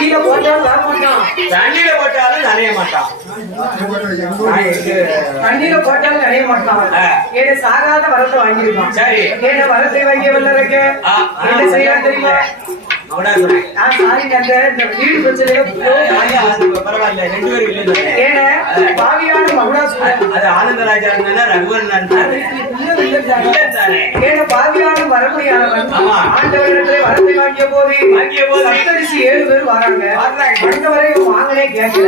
தண்ணியில போட்டாலும் வர மாட்டான். தண்ணியில போட்டாலும் நனைய மாட்டான். தண்ணியில போட்டாலும் நிறைய மாட்டான். ஆ. ஏன்னா சாகாத வரத்தை வாங்கியிருக்கான். சரி. ஏன்னா வரத்தை வாங்கிய ஆ, என்ன செய்யலாம் தெரியுமா? பரவாயில்ல. ரெண்டு பேரும். ஏன்னா பாவியான மகுடாசுரன் அது ஆனந்தராஜா இருந்தா இல்ல தானே ஏன்னா பாவியான மரபடியானவன் ஆமா. ஆண்டவரிடத்திலே வரத்தை வாங்கிய போது சப்தரிசி ஏழு பேர் வராங்க வரையும் வாங்கலே கேட்கல.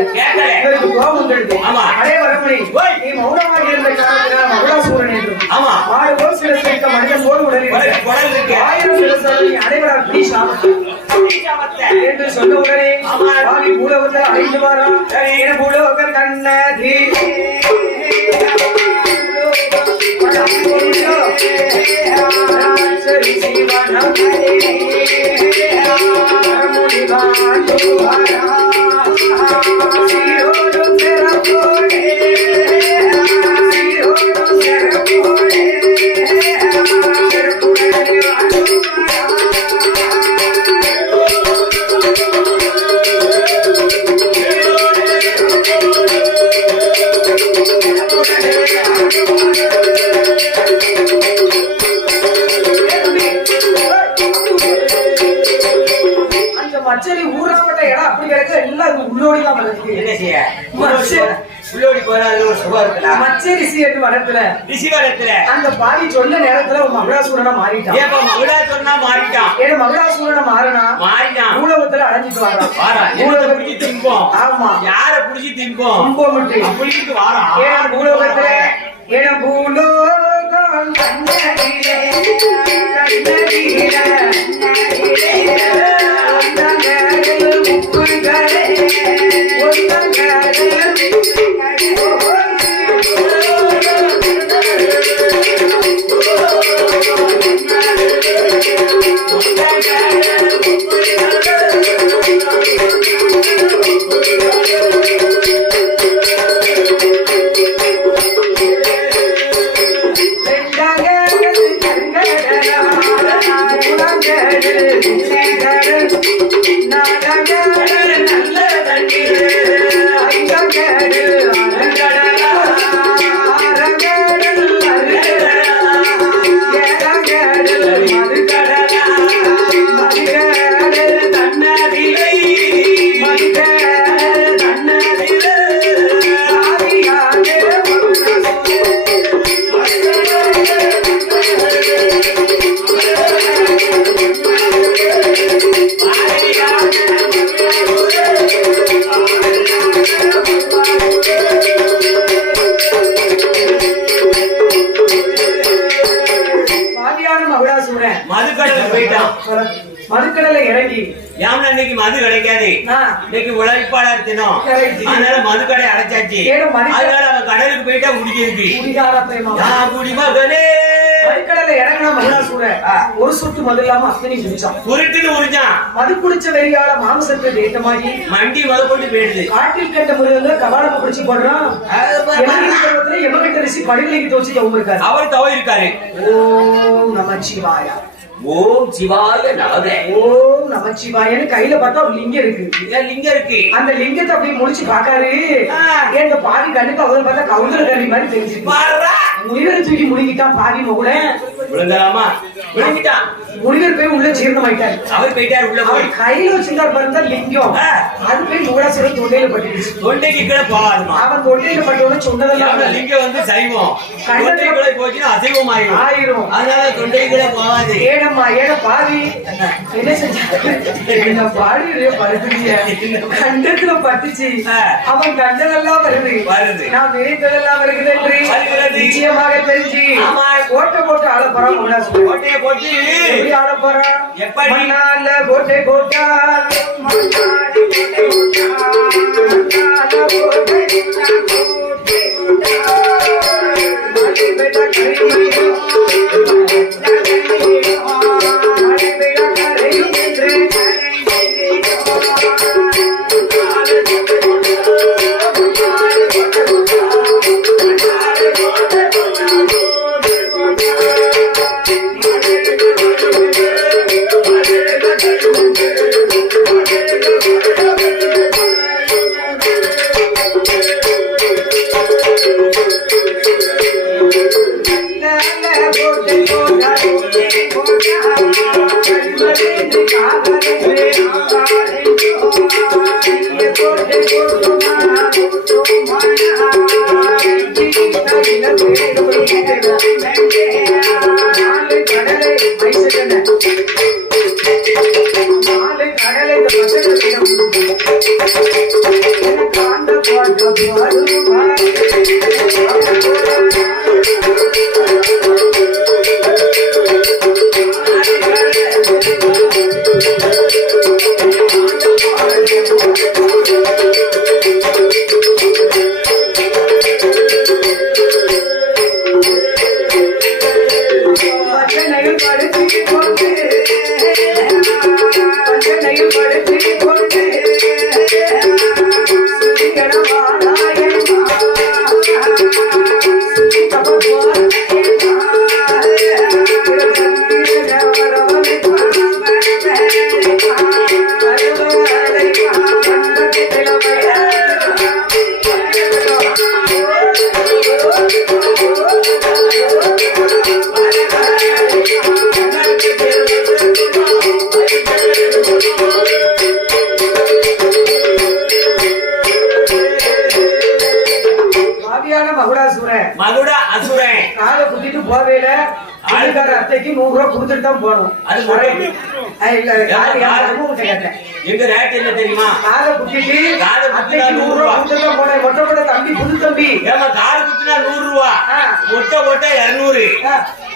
இவருக்கு கோபம் வந்துடுது ஆமா. அடே வரமணி. நீ மௌனமாக இருந்த காரணத்தினால் மகுடாசூரன் என்றும் ஆமா. மாடு போல் சில சேர்க்க மனிதன் போல் உடலில் குடல் குடல் இருக்கு. ஆயிரம் சில சொல்லி அனைவரால் நீ சாமத்தை என்று சொன்ன உடனே ஆமா. பாவி வாரான் சரி. என பூலோகர் கண்ணதி ஒரு சுகம் இருக்கலாம் மச்சரிசி என்று வனத்துல ரிஷிவரத்துல அந்த பாவி சொன்ன நேரத்துல ஒரு மகளாசூரனை மாறிட்டான் ஏப்பா மகுடா சொன்னா மாறிட்டான் ஏன்னா மகளாசூரனை மாறினா மாறிட்டான் மூலகத்துல அடைஞ்சிட்டு வரான் வாரா என்னத்தை பிடிச்சி திம்போம் ஆமா யார பிடிச்சி திம்போம் கும்பமிட்டு அப்படின்ட்டு வாரா ஏன்னா பூலோகத்துல ஏன்னா பூலோகம் Okay. அதனால அவன் கடலுக்கு போயிட்டா குடிக்கிறதுக்கு குடிகார பிரேமா நான் குடிமகனே. மதுக்கடலை இறங்கின மகுடாசூரன் ஒரு சொட்டு மது இல்லாம அத்தனை குடிச்சான். உருட்டுன்னு உறிஞ்சான் மது குடிச்ச வெறியால மாம்சத்தை தேட்டமாகி மண்டி மத போட்டு போயிடுது. காட்டில் கட்ட மிருகங்க கவாலமா பிடிச்சு போடுறான். எமகிட்ட ரிசி படுகலைக்கு தோச்சு தவம் இருக்காரு. அவர் தவ இருக்காரு ஓம் நமச்சிவாயா. ஓம் சிவாய நமதே ஓம் நமச்சிவாயன்னு கையில பார்த்தா ஒரு லிங்கம் இருக்கு. லிங்கம் இருக்கு? அந்த லிங்கத்தை அப்படியே முடிச்சு பாக்காரு. எங்க பாவி கண்ணுக்கு அவர் பார்த்தா கவுந்தர கறி மாதிரி பாருடா. முனிவரை தூக்கி முழுங்கிட்டான் பாவி மகுட விழுங்கலாமா விழுங்கிட்டான் முனிவர் போய் உள்ள ஜீரணமாயிட்டாரு அவர் போயிட்டாரு உள்ள போய். கையில வச்சிருந்தார் பாருங்க லிங்கம். அது போய் முகடாசுரன் தொண்டையில பட்டுடுச்சு. தொண்டைக்கு கீழே போகாதுமா? அவன் தொண்டையில பட்டவன சொன்னதெல்லாம் லிங்கம் வந்து சைவம். கண்ணத்துல- தொண்டைக்குள்ள போச்சுன்னா அசைவம் ஆயிரும். ஆயிரும் அதனால தொண்டைக்குள்ள போகாது. ஏனம்மா ஏன பாவி? என்ன? செஞ்சாங்க பாடி படுத்துறிய கண்டத்துல பட்டுச்சு. அவன் கண்டதெல்லாம் வருது. வருது. நான் நினைத்ததெல்லாம் வருகிறது. நிச்சயமாக தெரிஞ்சு. கோட்டை போட்டு ஆள போறான் கோட்டையை போட்டு எப்படி ஆள போறான் எப்படி? மண்ணால கோட்டை போட்டா மண்ணால கோட்டை போட்டா மண்ணால கோட்டை போட்டா, கோட்டை போட்டா. மலை வெட்ட கரையிலும், அத்தைக்கு நூறு ரூபாய் கொடுத்துட்டு தான் போகணும் அது இல்ல. எங்க ரேட் என்ன தெரியுமா? காலை குத்திட்டு காதை அத்தைக்கு நூறு ரூபாய். கொடுத்துட்டு தான் போனேன். மொட்டை மொட்டை தம்பி புது தம்பி. ஏமா காது குத்துனா நூறு ரூபா? ஆ. ஒட்ட ஒட்ட இருநூறு.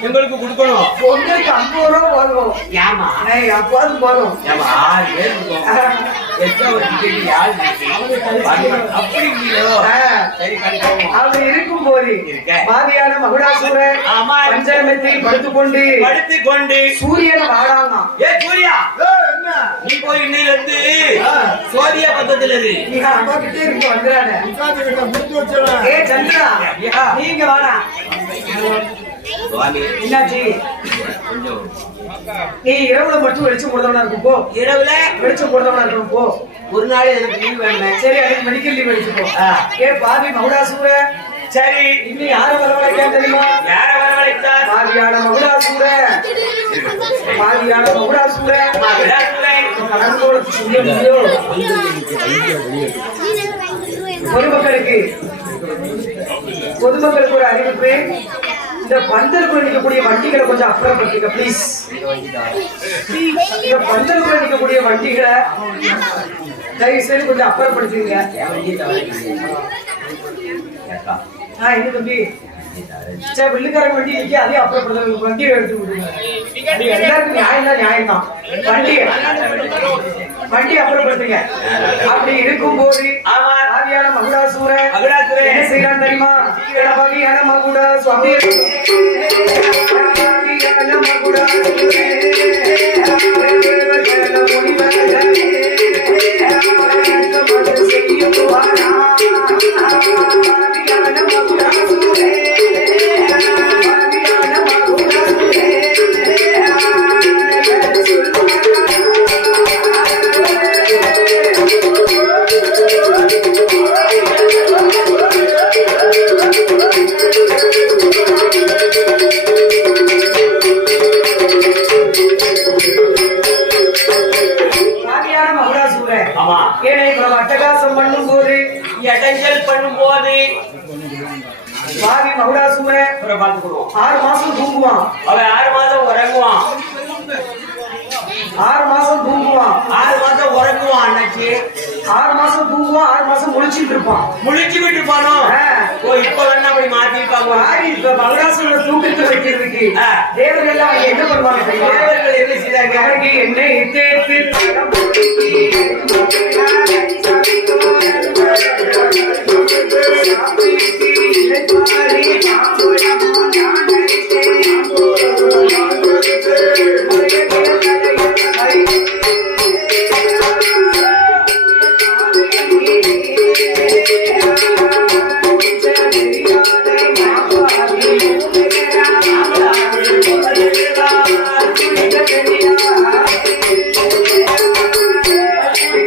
எங்களுக்கு கொடுக்கணும். பொண்ணுக்கு ஐம்பது ரூபா போதும். ஏமா அப்போது போதும். ஏமா ஆறு பேர் இருக்கோம். அவர் இருக்கும் போது. மாதிரியான மகுடாசுரன் ஆமா. பஞ்சமத்தில் படுத்துக்கொண்டு படுத்து கொண்டு சூரியனை வாழாங்க ஏ சூர்யா! நீ போய் இன்னையில இருந்து சோதியா பக்கத்துல இரு. நீ அப்பா கிட்டே இருக்கு வந்துடாத ஏ சந்திரா. நீங்க வாடா. என்னாச்சு? நீ இரவுல மட்டும் வெளிச்சம் போடுறவனா இருக்கும் போ. இரவுல? வெளிச்சம் போடுறவனா இருக்கணும் போ. ஒரு நாள் எனக்கு லீவ் வேணும். சரி அதுக்கு மெடிக்கல் லீவ் ஆ. ஏ பாவி மகுடாசூர. சரி இன்னும் யார வரவழைக்கா தெரியுமா? யார வரவழைத்தார் பாவியான மகுடாசூர. பாவியான மகுடாசூர. கடந்தோட சொல்ல முடியும் பொதுமக்களுக்கு பொதுமக்களுக்கு ஒரு அறிவிப்பு. இந்த பந்தலுக்குள்ள நிற்கக்கூடிய வண்டிகளை கொஞ்சம் அப்புறப்படுத்துங்க ப்ளீஸ் இந்த பந்தலுக்குள்ள நிற்கக்கூடிய வண்டிகளை தயவு செய்து கொஞ்சம் அப்புறப்படுத்துங்க ஆ என்ன தம்பி? சரி வெள்ளிக்காரங்க வண்டி நிக்க அதே அப்புறப்படுத்த வண்டியை எடுத்து விடுங்க. அது எல்லாருக்கும் நியாயம் தான் நியாயம் தான் வண்டி வண்டி அப்புறப்படுத்துங்க அப்படி இருக்கும் போது ஆமா ஆவியான மகுடாசூரன் மகுடாசுரன். என்ன செய்யறான் தெரியுமா? மகுடா சுவாமி. ஆறு மாசம் தூங்குவான் ஆறு மாசம் முழிச்சுட்டு இருப்பான் முழிச்சு விட்டு இருப்பானோ ஓ இப்ப வேணா அப்படி மாத்திருப்பாங்க இப்ப மகராசுல தூக்கத்தை வைக்கிறதுக்கு தேவர்கள் எல்லாம் என்ன பண்ணுவாங்க தேவர்கள் என்ன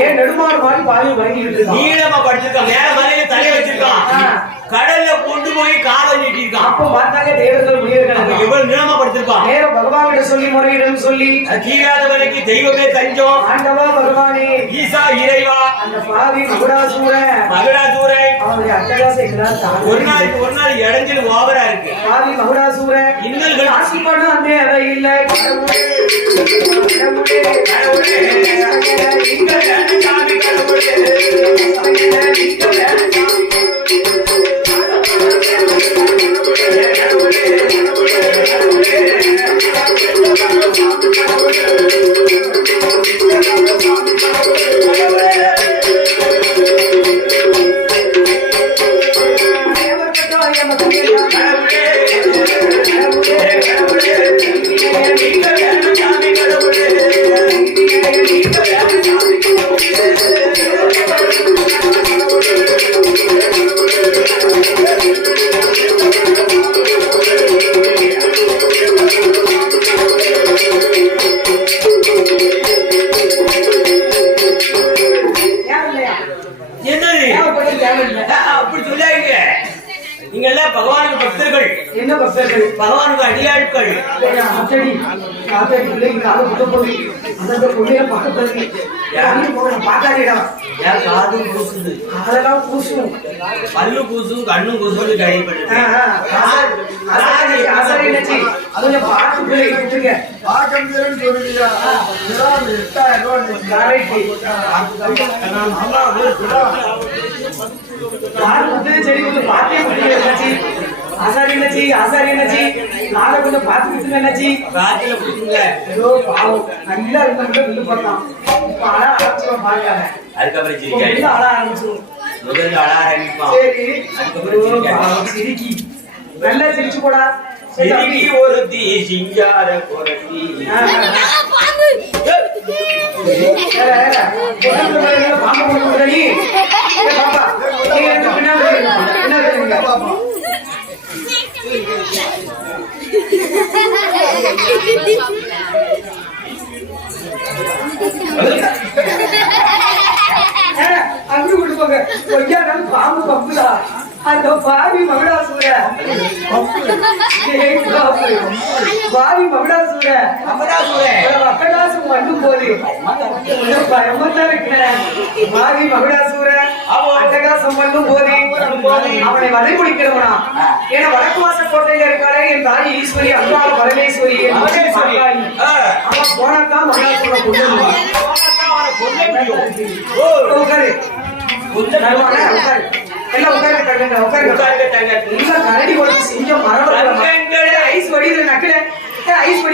ஏன் நெடுமாறு மாதிரி பாதி வாங்கிட்டு இருக்கான் நீளமா படுத்திருக்கான் மேல படுத்திருப்பான் நேர பகவானிடம் சொல்லி முறையிடம் சொல்லி. தீராதவனுக்கு தெய்வமே தஞ்சம். ஆண்டவா பகவானே. ஈசா இறைவா. அந்த பாவி மகுடாசூர மகடாசூரை அவனுடைய அட்டகாசைகளால் ஒரு நாளைக்கு ஒரு நாள் இடைஞ்சல் ஓவரா இருக்கு. பாவி மகுடாசூர இன்னல்கள். ஆசிப்படும் அந்த அதை இல்லை. கடவுளே கடவுளே கடவுளே, வேணும் சாமி கடவுளே. Thank you. பிள்ளைங்க அதை புத்த போய் அந்த பொண்ணைய பக்கத்துல யாரும் போக பார்க்காதீடா? யார் காதும் கூசுது அதெல்லாம் பூசும். பல்லு கண்ணும் நினைச்சு பிள்ளை விட்டுருங்க. எட்டாயிரம் ரூபாய் கரெக்ட். சரி கொஞ்சம் என்னாச்சு? ஆசாரி என்னாச்சு? ஆசாரி என்னாச்சு? நாளை கொஞ்சம் பார்த்துக்கிட்டு என்னாச்சு? ராத்திரில குடிச்சுங்க ஏதோ பாவம். நல்லா இருந்தவங்க வில்லு போட்டான். இப்ப அழ ஆரம்பிச்சிடும் பார்க்காத அதுக்கப்புறம் இப்ப சிரிக்காது வில்லு அழ ஆரம்பிச்சிடும் முதல்ல அழ ஆரம்பிப்பான் சரி. அதுக்கப்புறம் ஐயோ, சிரிக்காது. பாவம், சிரிக்கி. நல்லா சிரிச்சு போடா. சரி, தம்பி. சிரிக்கி ஒரு தீ சிங்கார குரத்தி. ஆ. ஏற, ஏற. உடம்புல மேல பாம்பு கொண்டு வந்துடுற நீ. ஏ, பாப்பா, நீங்க ரெண்டு பின்னாடி அப்படி பின்னாடி போங்க. பாம்பு பம்புடா. அந்த பாவி மகடாசூர. பாவி மகடாசூர. அட்டகாசம் பண்ணும் போது பயமாதான் இருக்கிறேன். மாவி மகுடாசூர. அட்டகாசம் பண்ணும் போது அவனை வதை முடிக்கிறவனா ஏன்னா வடக்கு வாச கோட்டையில இருக்காளே என் தாய் ஈஸ்வரி அம்மா பரமேஸ்வரி. அவன் போனாத்தான் மகடாசூர கொண்டு உட்காரு உட்காரு எல்லாம் உட்காரு கட்டுங்க உட்காரு உட்காருங்க, தங்க. கரடி கொடுத்து செஞ்ச மரம். ஐஸ் வடியுது நக்கல ஐஸ்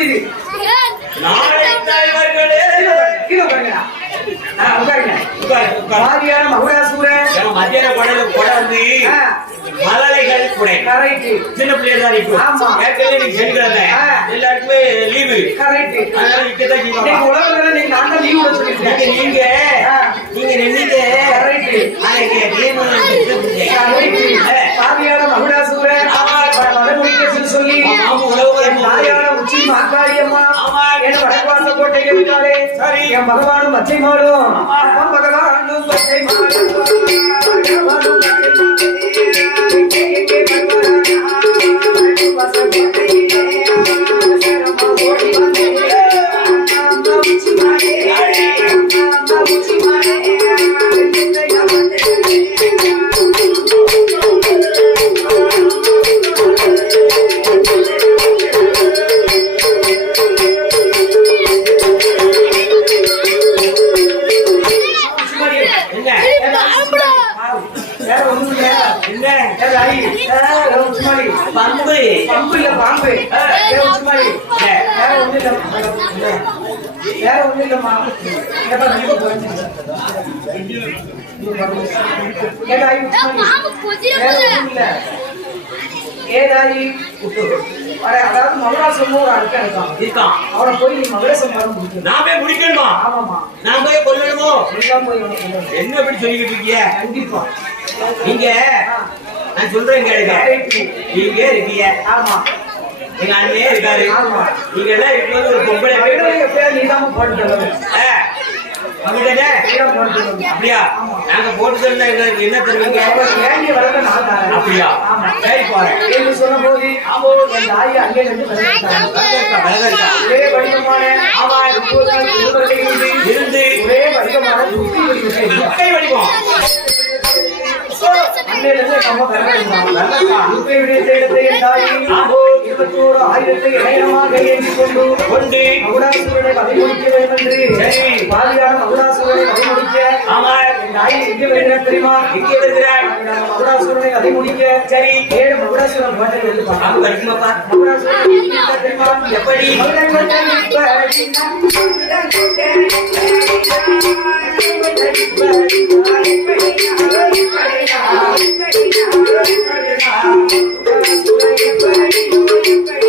தலைவர்களே கீழே உட்காருங்க. உட்காருங்க. உட்காரு, உட்காரு. மாதிரியான மகுடாசூரன் ஏன்னா மத்தியான குடல குடை வந்து ஆ. மலரைகள் குடை. கரெக்ட் சின்ன பிள்ளையா தான் இப்போ ஆமா. ஏற்கனவே நீங்க செஞ்சுக்கிறத. எல்லாருக்குமே லீவு கரெக்ட் அதனால இன்னைக்கு செய்வாங்க. உலகத்துல நீங்க நான் தான் லீவ் விட நீங்க நீங்க. நீங்க. அன்னைக்கு லீவு கரெக்ட் முடிக்கச்சுன்னு சொல்லி ஆமா, உலகம் என் தாயான உச்சி மாக்காளியம்மா ஆமா. என் வடக்குவாச கோட்டைக்கு விட்டாலே சரி. என் பகவானும் பச்சை மாடும் ஆமா. என் பகவானும் பச்சை மாடும் பம்பு பம்பு இல்ல, பாம்பு. வேற ஒண்ணும் வேற ஒண்ணும் இல்ல. வேற ஒண்ணும் இல்லம்மா. ஏப்பா, ரொம்ப அதாவது மகராசமும் ஒரு அர்த்தம் இருக்கான் இருக்கான் அவனை போய் நீ மகரசம் பண்ண நான் போய் முடிக்கணுமா ஆமாமா நான் போய் கொல்லணுமோ போய் என்ன இப்படி சொல்லிக்கிட்டு இருக்கிய கண்டிப்பா நீங்க நான் சொல்றேன் கேளுங்க. நீங்க இருக்கீங்க. ஆமா. எங்க அண்ணே இருக்காரு. ஆமா. நீங்க எல்லாம் இருக்கும்போது ஒரு பொம்பளை. அப்படியா? நாங்க போட்டு எங்களுக்கு என்ன தருவீங்க. அப்படியா. சரி போறேன். இப்போதுதான் திருவருளை இருந்து ஒரே வடிவமான வடிவம். ಅಲ್ಲೇ ಕಮ್ಮ ಕರ್ಕೊಂಡು ಅಲ್ಲ ಅಂತ ಇವ್ರೆ ಸೇರಿದ್ರೆ ಆಗೋ இருபத்தோரு ஆயிரத்தை இணையமாக ஏந்திக் கொண்டு கொண்டு மகுடாசுரனை வதை முடிக்க வேண்டும் என்று சரி. பாதியான மகுடாசுரனை வதை முடிக்க ஆமா என் தாய் எங்கே வருகிறார் தெரியுமா? இங்கே வருகிறாய் மகுடாசுரனை வதை முடிக்க சரி. ஏழு மகுடாசுரன் பாட்டை மகுடாசுரன் தெரியுமா? எப்படி? மகுடன் மகுடன் கோட்டை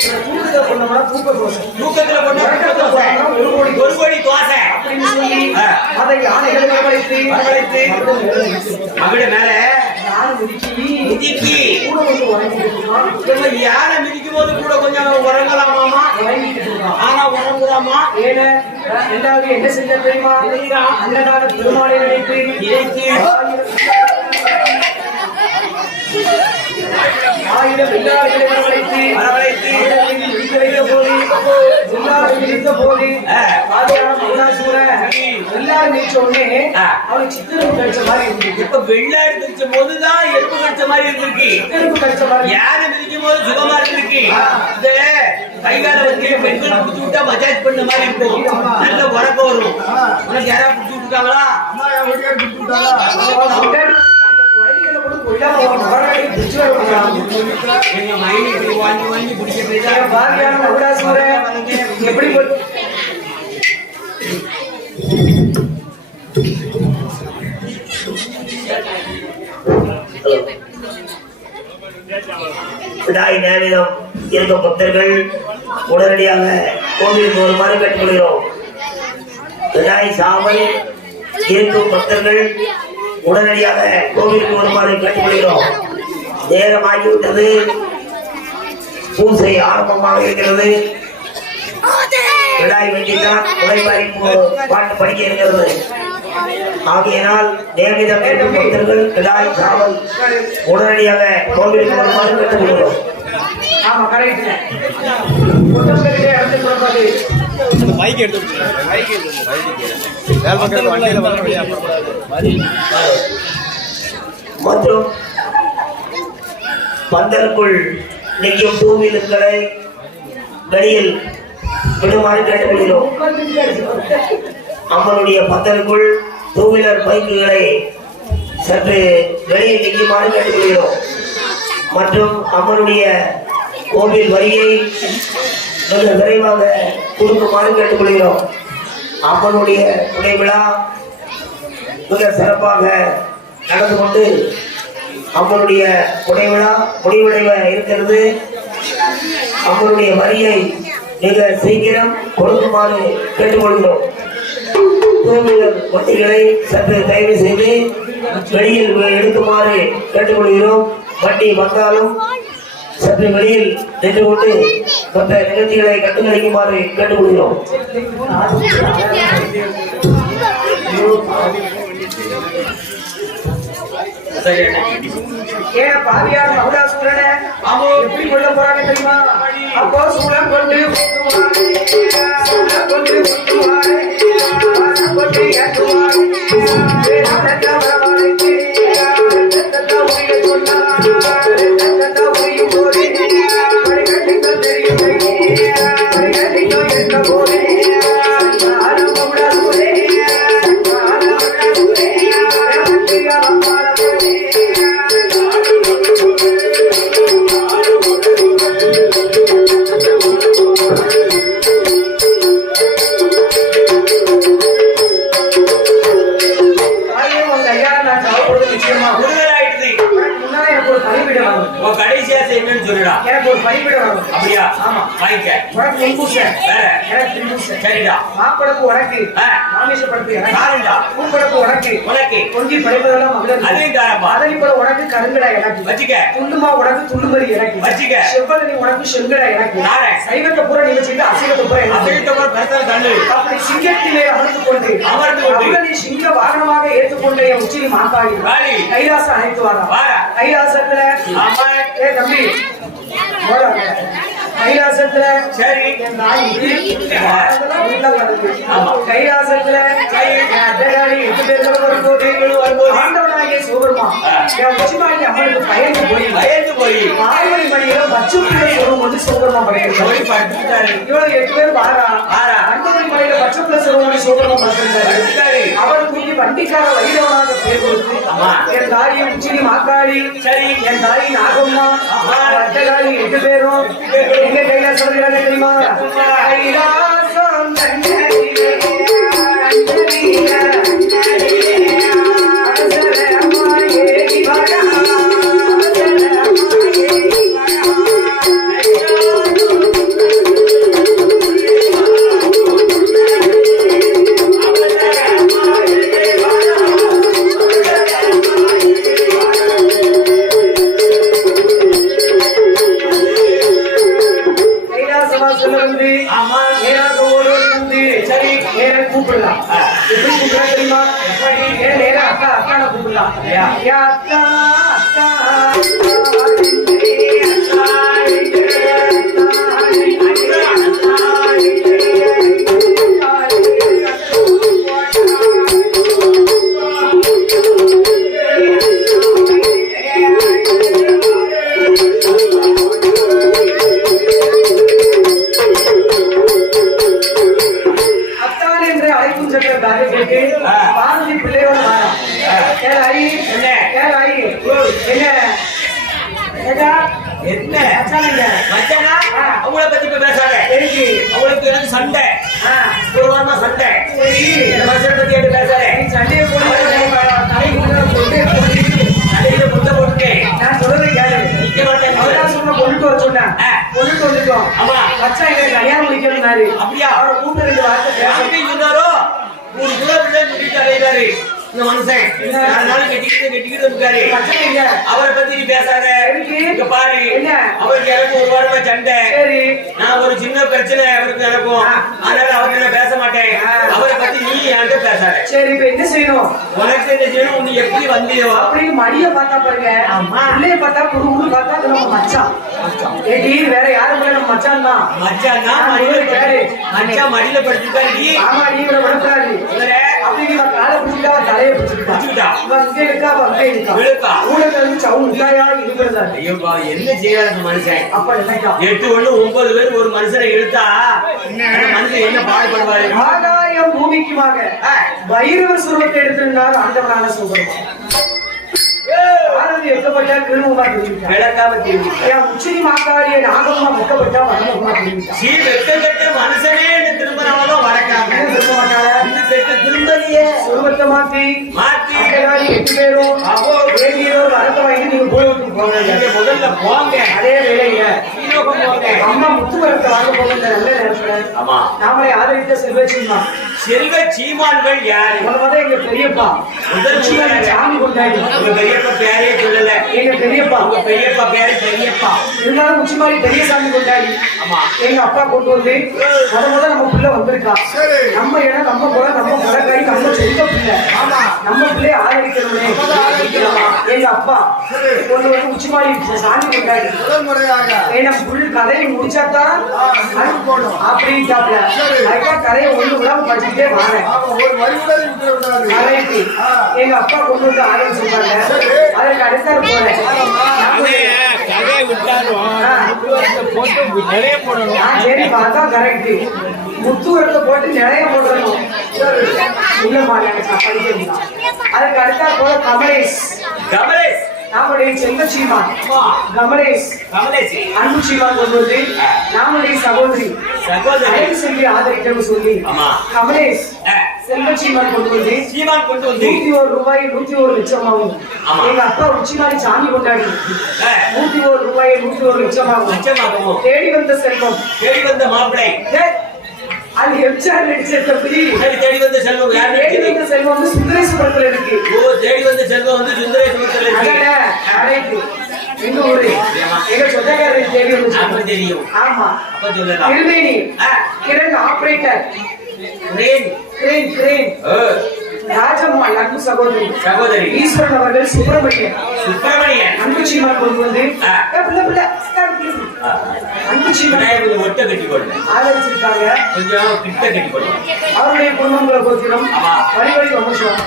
சரி பண்ணோம்னா தூக்க தோசை தூக்கத்துல ஒரு கோடி ஒரு கோடி தோசை அதை யானைகளை வரவழைத்து வரவழைத்து அவட மேல மிதிக்கி கூட உறங்கிட்டு யாரை மிதிக்கும் போது கூட கொஞ்சம் உறங்கலாமாமா ஆனா ரெண்டாவது என்ன செஞ்ச தெரியுமா அந்த கால பெருமாளை நினைத்து நினைத்து ஆயிரம் வெள்ளாடுகளை வரவழைத்து வைத்த போது போது. பாதியான நீச்ச உடனே. அவனுக்கு சித்திரப்பு கடிச்ச மாதிரி இருந்துச்சு இப்ப வெள்ளாடு கடிச்ச போதுதான் எறும்பு கடிச்ச மாதிரி இருந்திருக்கு மாதிரி யாரை மிதிக்கும் போது சுகமா இருந்திருக்கு இந்த கைகால வச்சு பெண்கள் குடிச்சு விட்டா மஜாஜ் பண்ண மாதிரி இருக்கும் நல்ல உறக்க வரும் உனக்கு யாராவது குடிச்சு விட்டுருக்காங்களா எப்படி போய் நேரிடம் இருக்க பக்தர்கள் உடனடியாக கோவிலுக்கு வருமாறு கேட்டுக்கொள்கிறோம் விடாய் சாமல் இருக்கும் பக்தர்கள் உடனடியாக கோவிலுக்கு வருமாறு கேட்டுக்கொள்கிறோம் நேரமாகிவிட்டது. பூசை ஆரம்பமாக இருக்கிறது. விடாய் வெட்டித்தான் உடைப்பாரி பாட்டு படிக்க இருக்கிறது. ஆகையினால் நேர்மிதம் இருக்கும் பக்தர்கள் விடாய் சாமல் உடனடியாக கோவிலுக்கு வருமாறு கேட்டுக்கொள்கிறோம் ஆமா கரெக்ட் கொட்டம்பேரிலே அடுத்து புறப்பாடு மற்றும் பந்தலுக்குள் நிற்கும் டூ வீலர்களை வெளியில் விடுமாறு கேட்டுக்கொள்கிறோம். அம்மனுடைய பந்தலுக்குள் டூ வீலர் பைக்குகளை சற்று வெளியில் நிற்குமாறு கேட்டுக்கொள்கிறோம். மற்றும் அம்மனுடைய கோவில் வரியை மிக விரைவாக கொடுக்குமாறு கேட்டுக்கொள்கிறோம். அம்மனுடைய துணை விழா மிக சிறப்பாக நடந்து கொண்டு அம்மனுடைய துணை விழா முடிவடைவ இருக்கிறது. அம்மனுடைய வரியை மிக சீக்கிரம் கொடுக்குமாறு கேட்டுக்கொள்கிறோம். வட்டிகளை வண்டிகளை சற்று தயவு செய்து வெளியில் எடுக்குமாறு கேட்டுக்கொள்கிறோம். வண்டி வந்தாலும் சற்று வெளியில் நின்று கொண்டு மற்ற நிகழ்ச்சிகளை கண்டுகளிக்குமாறு கேட்டுக்கொள்கிறோம். எப்படி போறாங்க தெரியுமா? அப்போ சூழல் கொண்டு சூழல் கொண்டு கொண்டு முன்பூசை ஆ. எனக்கு பின்பூசை சரிடா. மாப்படப்பு உனக்கு. மாமிச படப்பு எனக்கு பூப்படப்பு உனக்கு உனக்கு கொஞ்சி படைப்பதெல்லாம் மகளிர் அதையும் தாரப்பா. அதனிப்பட உனக்கு கருங்கடா எனக்கு வச்சுக்க. துண்டுமா உனக்கு துண்டுமரி எனக்கு வச்சுக்க. செவ்வகனி உனக்கு செங்கடா எனக்கு தாரேன். சைவத்தை பூரா நீ வச்சுக்கிட்டு அசைவத்தை பூரா அசைத்தவரை பெருசாக தள்ளு. அப்படி சிங்கத்திலே அமர்ந்து கொண்டு அமர்ந்து கொண்டு. சிங்க வாகனமாக ஏற்றுக்கொண்ட என் உச்சினி மாத்தாடி வாடி. கைலாசம் அழைத்து வாரா. கைலாசத்துல ஆமா ஏ தம்பி. கைலாசத்துல சரி. கைலாசத்துல பயந்து போய் பயந்து போய். மார்கழி மணியில சொல்லும் போது சிவபெருமான் படைக்கிறார் போய் படுத்துட்டாரு இவ்வளவு எட்டு பேர் வாரா வாரா. பச்சைப்பிள்ளை சொல்லுவாங்க சிவபெருமான் பார்த்திருந்தாரு தூக்கி வண்டிக்கார வைரவனாக பேர் கொடுத்து. என் தாய் உச்சினி மாக்காளி சரி. என் தாய் நாகம்மா ஆமா. அட்டகாளி எட்டு பேரும் எங்க கைலாசம் தெரியுமா கைலாசம் வந்து நேராக ஓடோடி சரி. நேரா கூப்பிடலாம் எப்படி கூப்பிடலாம் தெரியுமா ஏன் நேரா அக்கா அக்கான கூப்பிடலாம்? அக்கா அக்கா. மச்சானா. அவங்கள பத்தி இப்ப பேசாத. அவங்களுக்கு எனக்கு சண்டை. ஒரு வாரமா சண்டை சரி இந்த மனுஷனை பத்தி என்கிட்ட பேசாத நீ சண்டையை போட்டு தலை கொண்டு கொண்டு போட்டு தலையில முட்டை போட்டுட்டேன் நான் சொல்றதை கேளு நிக்க மாட்டேன் அவர்தான் சொன்ன கொண்டுட்டு வர சொன்னேன் ஆ. கொண்டுட்டு வந்துட்டோம் ஆமா. மச்சான் எனக்கு கல்யாணம் முடிக்கணும்னாரு அப்படியா? அவரை கூப்பிட்டு ரெண்டு வார்த்தை பேச அப்படி சொன்னாரோ ஒரு கிலோமீட்டர் கூட்டிட்டு அலையிறாரு இந்த மனுஷன் என்ன? அதனால கெட்டிக்கிட்டு கெட்டிக்கிட்டு இருக்காரு மச்சான் இல்ல அவரை பத்தி நீ பேசாத எதுக்கு? இங்க பாரு என்ன? அவருக்கு எனக்கு ஒரு வாரமா சண்டை சரி நான் ஒரு சின்ன பிரச்சனை அவருக்கு நடக்கும்? ஆ. அதனால அவர்கிட்ட நான் பேச மாட்டேன். அவரை பத்தி நீ என்கிட்ட பேசாத. சரி இப்ப என்ன செய்யணும்? உனக்கு என்ன செய்யணும்? நீ எப்படி வந்தியோ? அப்படின்னு மடிய பார்த்தா பாருங்க. ஆமா. பிள்ளைய பார்த்தா குரு குரு பார்த்தா அது நம்ம மச்சான். ஏடி வேற யாரும் இல்ல நம்ம மச்சான் தான் மச்சான் தான் மடியில. மச்சான் மடியில படுத்துக்காரு நீ ஆமா நீ இவரை விடக்கூடாது இவரே. அப்படி இவன் காலை பிடிச்சிட்டா அவன் தலையை பிடிச்சிட்டா. பிடிச்சுக்கிட்டா. இவன் இங்க இருக்கா அவன் அங்கே இருக்கா? இழுக்கா. ஊழல் சவுண்ட் உண்டாயா இருக்கிறதா? ஐயோப்பா என்ன மனுஷன்? அப்ப என்னக்கா எட்டு ஒண்ணு ஒன்பது பேர் ஒரு மனுஷனை அந்த மனுஷன் என்ன பாடுபடுவாரு ஆகாயம் பூமிக்குமாக. வைரவ சுரூபத்தை எடுத்திருந்தால் ஆண்டவனான சொல்றோம் பாரதி எக்கப்பட்டா திருமுகமா தெரிவித்தார் விளக்காம உச்சினி மாக்காரிய நாகம்மா வெட்ட கட்ட மனுஷனே திரும்பினாலும் என்ன சொல்ல மாட்டாங்க திரும்பலையே மாத்தி மாத்தி. எட்டு பேரும் அப்போ வேதியோ வரத்தை வாங்கி நீங்க போய் போங்க நீங்க முதல்ல போங்க. அதே வேலைங்க சீனோகம் போங்க. அம்மா முத்துவரத்தை வாங்க போகிற நல்ல நேரத்துல ஆமா. நாமளை ஆதரித்த செல்வச்சிமா செல்வ சீமான்கள் யாரு? முத முத எங்க பெரியப்பா? முதல் சாமி கொண்டாடி உங்க பெரியப்பா பேரே சொல்லல. எங்க பெரியப்பா? உங்க பெரியப்பா பேரு பெரியப்பா. இருந்தாலும் உச்சிமாரி பெரிய சாமி கொண்டாடி ஆமா. எங்க அப்பா கொண்டு வந்து முத முத நம்ம பிள்ளை வந்திருக்கா சரி. நம்ம இடம் நம்ம குலம் நம்ம குலக்காரி நம்ம சொந்த பிள்ளை ஆமா. நம்ம பிள்ளைய ஆதரிக்கணுமே? எங்க அப்பா சரி. கொண்டு வந்து உச்சிமாரி சாமி கொண்டாடி ஏன்னா புல் கதையை முடிச்சாதான். அப்படின்ட்டாப்ல. அதுக்காக கதையை ஒண்ணு விடாம படிச்சுட்டே வாரேன். எங்க அப்பா கொண்டு வந்து ஆரம்பி சொன்னாங்க. அதற்கு அடுத்த போறேன் கதையை விட்டாலும் முத்துவரத்தை போட்டு நிறைய போடணும். நான் சரி பார்த்தா கரெக்ட் முத்துவரத்தை போட்டு நிறைய போடணும். இல்லம்மா எனக்கு படிக்கிறீங்களா அதுக்கு அடுத்த போல கமலேஷ். கமலேஷ். நம்முடைய செல்வச்சீமான் அம்மா கமலேஷ் கமலேஷ். அன்பு சீமான் கொண்டு நம்முடைய சகோதரி. சகோதரி. அழகு செல்வி ஆதரிக்கணும்னு சொல்லி. கமலேஷ் ஆ. செல்வச்சீமான் கொண்டு வந்து சீமான் கொண்டு வந்து. நூத்தி ஒரு ரூபாய் நூத்தி ஒரு லட்சம் ஆகும். எங்க அப்பா உச்சிமாரி சாமி கொண்டாடி. நூத்தி ஒரு ரூபாய் நூத்தி ஒரு லட்சம் ஆகும் லட்சமாகவும். தேடி வந்த செல்வம். தேடி வந்த மாப்பிளை. ஏ, அது எம்ஜிஆர் நடிச்ச தம்பி தேடி வந்த செல்வம் யார் தேடி? வந்த செல்வம் வந்து சுந்தரேஸ்வரத்துல இருக்கு. ஓ தேடி வந்த செல்வம் வந்து சுந்தரேஸ்வரத்தில் இருக்கு. எங்க ஊரு? எங்க அப்ப வந்து தெரியும். ஆமா. அப்ப சொல்லலாம். ஆ, கிரண் ஆபரேட்டர் ரேன். கிரேன் கிரேன் ஓ, ராஜம்மா அன்பு சகோதரி. சகோதரி. ஈஸ்வரன் அவர்கள் சுப்பிரமணியன். சுப்பிரமணியன். அன்புச்சிமா கொண்டு வந்து பிள்ளை, பிள்ளை, விநாயகர் கொஞ்சம் ஒட்ட கட்டி கொள்ளுங்க ஆதரிச்சிருக்காங்க. கொஞ்சம் கிட்ட கட்டி கொள்ளுங்க அவருடைய குடும்பங்களை கோத்திரம். ஆமா. வழி வழி வம்சம்.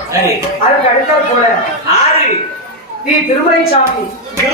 அதுக்கு அடுத்த போல. ஆறு. தி திருமலை சாமி